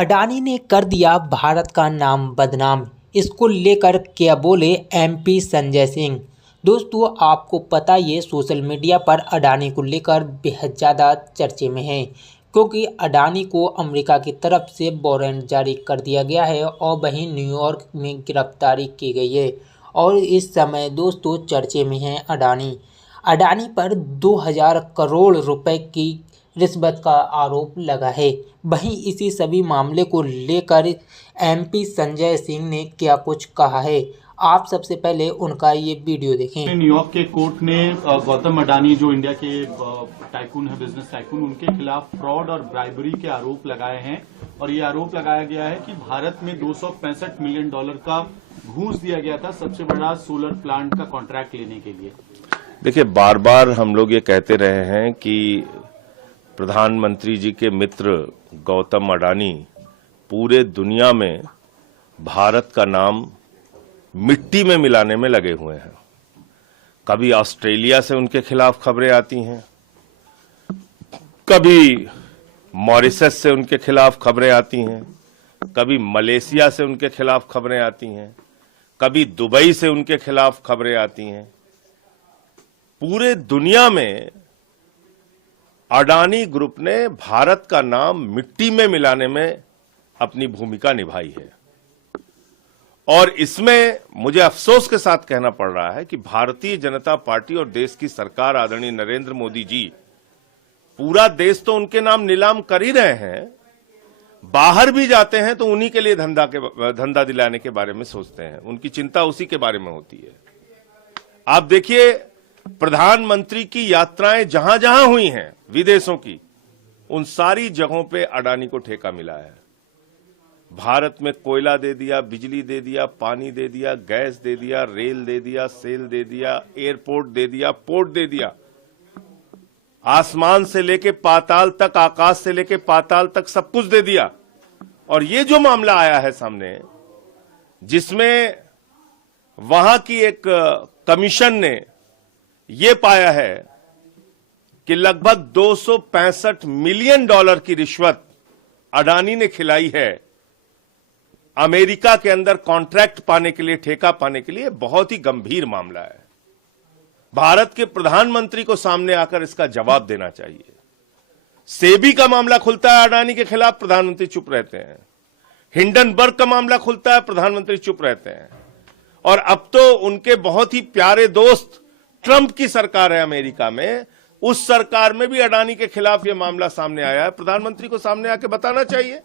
अडानी ने कर दिया भारत का नाम बदनाम। इसको लेकर क्या बोले एमपी संजय सिंह। दोस्तों, आपको पता ये सोशल मीडिया पर अडानी को लेकर बेहद ज़्यादा चर्चे में है, क्योंकि अडानी को अमेरिका की तरफ से वारंट जारी कर दिया गया है और वहीं न्यूयॉर्क में गिरफ्तारी की गई है। और इस समय दोस्तों चर्चे में है अडानी। अडानी पर 2000 करोड़ रुपए की रिश्वत का आरोप लगा है। वहीं इसी सभी मामले को लेकर एमपी संजय सिंह ने क्या कुछ कहा है, आप सबसे पहले उनका ये वीडियो देखें। न्यूयॉर्क के कोर्ट ने गौतम अडानी जो इंडिया के टाइकून है, बिजनेस टाइकून, उनके खिलाफ फ्रॉड और ब्राइबरी के आरोप लगाए हैं। और ये आरोप लगाया गया है कि भारत में $265 मिलियन का घूस दिया गया था सबसे बड़ा सोलर प्लांट का कॉन्ट्रैक्ट लेने के लिए। देखिए, बार बार हम लोग ये कहते रहे हैं कि प्रधानमंत्री जी के मित्र गौतम अडानी पूरे दुनिया में भारत का नाम मिट्टी में मिलाने में लगे हुए हैं। कभी ऑस्ट्रेलिया से उनके खिलाफ खबरें आती हैं, कभी मॉरिशस से उनके खिलाफ खबरें आती हैं, कभी मलेशिया से उनके खिलाफ खबरें आती हैं, कभी दुबई से उनके खिलाफ खबरें आती हैं। पूरे दुनिया में अडानी ग्रुप ने भारत का नाम मिट्टी में मिलाने में अपनी भूमिका निभाई है। और इसमें मुझे अफसोस के साथ कहना पड़ रहा है कि भारतीय जनता पार्टी और देश की सरकार आदरणीय नरेंद्र मोदी जी, पूरा देश तो उनके नाम नीलाम कर ही रहे हैं, बाहर भी जाते हैं तो उन्हीं के लिए धंधा दिलाने के बारे में सोचते हैं, उनकी चिंता उसी के बारे में होती है। आप देखिए, प्रधानमंत्री की यात्राएं जहां जहां हुई हैं विदेशों की, उन सारी जगहों पे अडानी को ठेका मिला है। भारत में कोयला दे दिया, बिजली दे दिया, पानी दे दिया, गैस दे दिया, रेल दे दिया, सेल दे दिया, एयरपोर्ट दे दिया, पोर्ट दे दिया, आसमान से लेके पाताल तक, आकाश से लेके पाताल तक सब कुछ दे दिया। और ये जो मामला आया है सामने, जिसमें वहां की एक कमीशन ने ये पाया है कि लगभग $265 मिलियन की रिश्वत अडानी ने खिलाई है अमेरिका के अंदर कॉन्ट्रैक्ट पाने के लिए, ठेका पाने के लिए, बहुत ही गंभीर मामला है। भारत के प्रधानमंत्री को सामने आकर इसका जवाब देना चाहिए। सेबी का मामला खुलता है अडानी के खिलाफ, प्रधानमंत्री चुप रहते हैं। हिंडनबर्ग का मामला खुलता है, प्रधानमंत्री चुप रहते हैं। और अब तो उनके बहुत ही प्यारे दोस्त ट्रंप की सरकार है अमेरिका में, उस सरकार में भी अडानी के खिलाफ यह मामला सामने आया है। प्रधानमंत्री को सामने आके बताना चाहिए।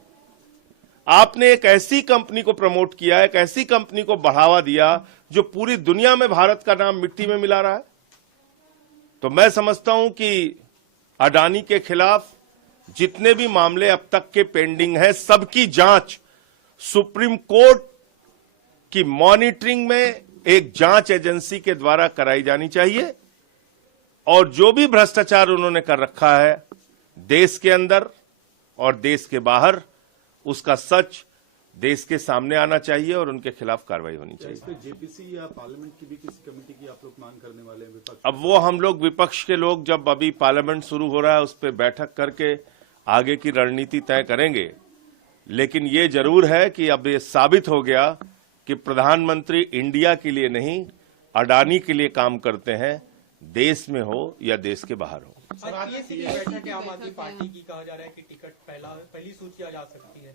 आपने एक ऐसी कंपनी को प्रमोट किया, एक ऐसी कंपनी को बढ़ावा दिया जो पूरी दुनिया में भारत का नाम मिट्टी में मिला रहा है। तो मैं समझता हूं कि अडानी के खिलाफ जितने भी मामले अब तक के पेंडिंग हैं, सबकी जांच सुप्रीम कोर्ट की मॉनिटरिंग में एक जांच एजेंसी के द्वारा कराई जानी चाहिए। और जो भी भ्रष्टाचार उन्होंने कर रखा है देश के अंदर और देश के बाहर, उसका सच देश के सामने आना चाहिए और उनके खिलाफ कार्रवाई होनी चाहिए। इस पे जेपीसी या पार्लियामेंट की भी किसी कमेटी की आप लोग मांग करने वाले हैं? विपक्ष अब वो हम लोग विपक्ष के लोग, जब अभी पार्लियामेंट शुरू हो रहा है, उस पर बैठक करके आगे की रणनीति तय करेंगे। लेकिन ये जरूर है कि अब ये साबित हो गया कि प्रधानमंत्री इंडिया के लिए नहीं, अडानी के लिए काम करते हैं, देश में हो या देश के बाहर हो। बैठक आम आदमी पार्टी की कहा जा रहा है कि टिकट पहली सूची आ जा सकती है।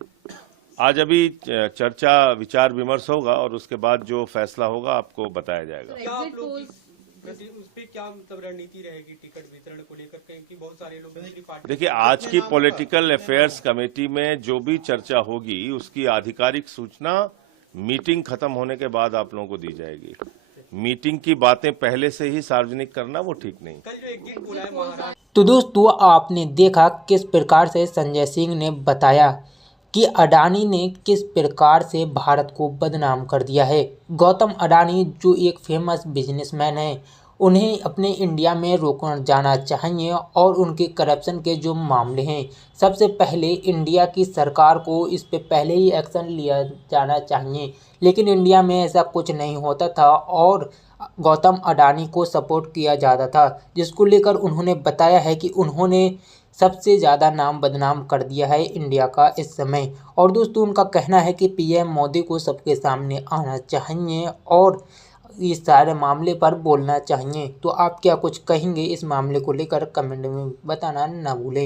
आज अभी चर्चा विचार विमर्श होगा और उसके बाद जो फैसला होगा आपको बताया जाएगा। क्या आप लोग उस पे क्या मतलब रणनीति रहेगी टिकट वितरण को लेकर? क्योंकि बहुत सारे लोग दूसरी पार्टी। देखिए, आज की पॉलिटिकल अफेयर्स कमेटी में जो भी चर्चा होगी उसकी आधिकारिक सूचना मीटिंग खत्म होने के बाद आप लोगों को दी जाएगी। मीटिंग की बातें पहले से ही सार्वजनिक करना वो ठीक नहीं। कल जो एक दिन बोला है महाराष्ट्र। तो दोस्तों, आपने देखा किस प्रकार से संजय सिंह ने बताया कि अडानी ने किस प्रकार से भारत को बदनाम कर दिया है। गौतम अडानी जो एक फेमस बिजनेसमैन है, उन्हें अपने इंडिया में रोका जाना चाहिए और उनके करप्शन के जो मामले हैं, सबसे पहले इंडिया की सरकार को इस पे पहले ही एक्शन लिया जाना चाहिए। लेकिन इंडिया में ऐसा कुछ नहीं होता था और गौतम अडानी को सपोर्ट किया जाता था, जिसको लेकर उन्होंने बताया है कि उन्होंने सबसे ज़्यादा नाम बदनाम कर दिया है इंडिया का इस समय। और दोस्तों उनका कहना है कि पीएम मोदी को सबके सामने आना चाहिए और इस सारे मामले पर बोलना चाहिए। तो आप क्या कुछ कहेंगे इस मामले को लेकर, कमेंट में बताना ना भूलें।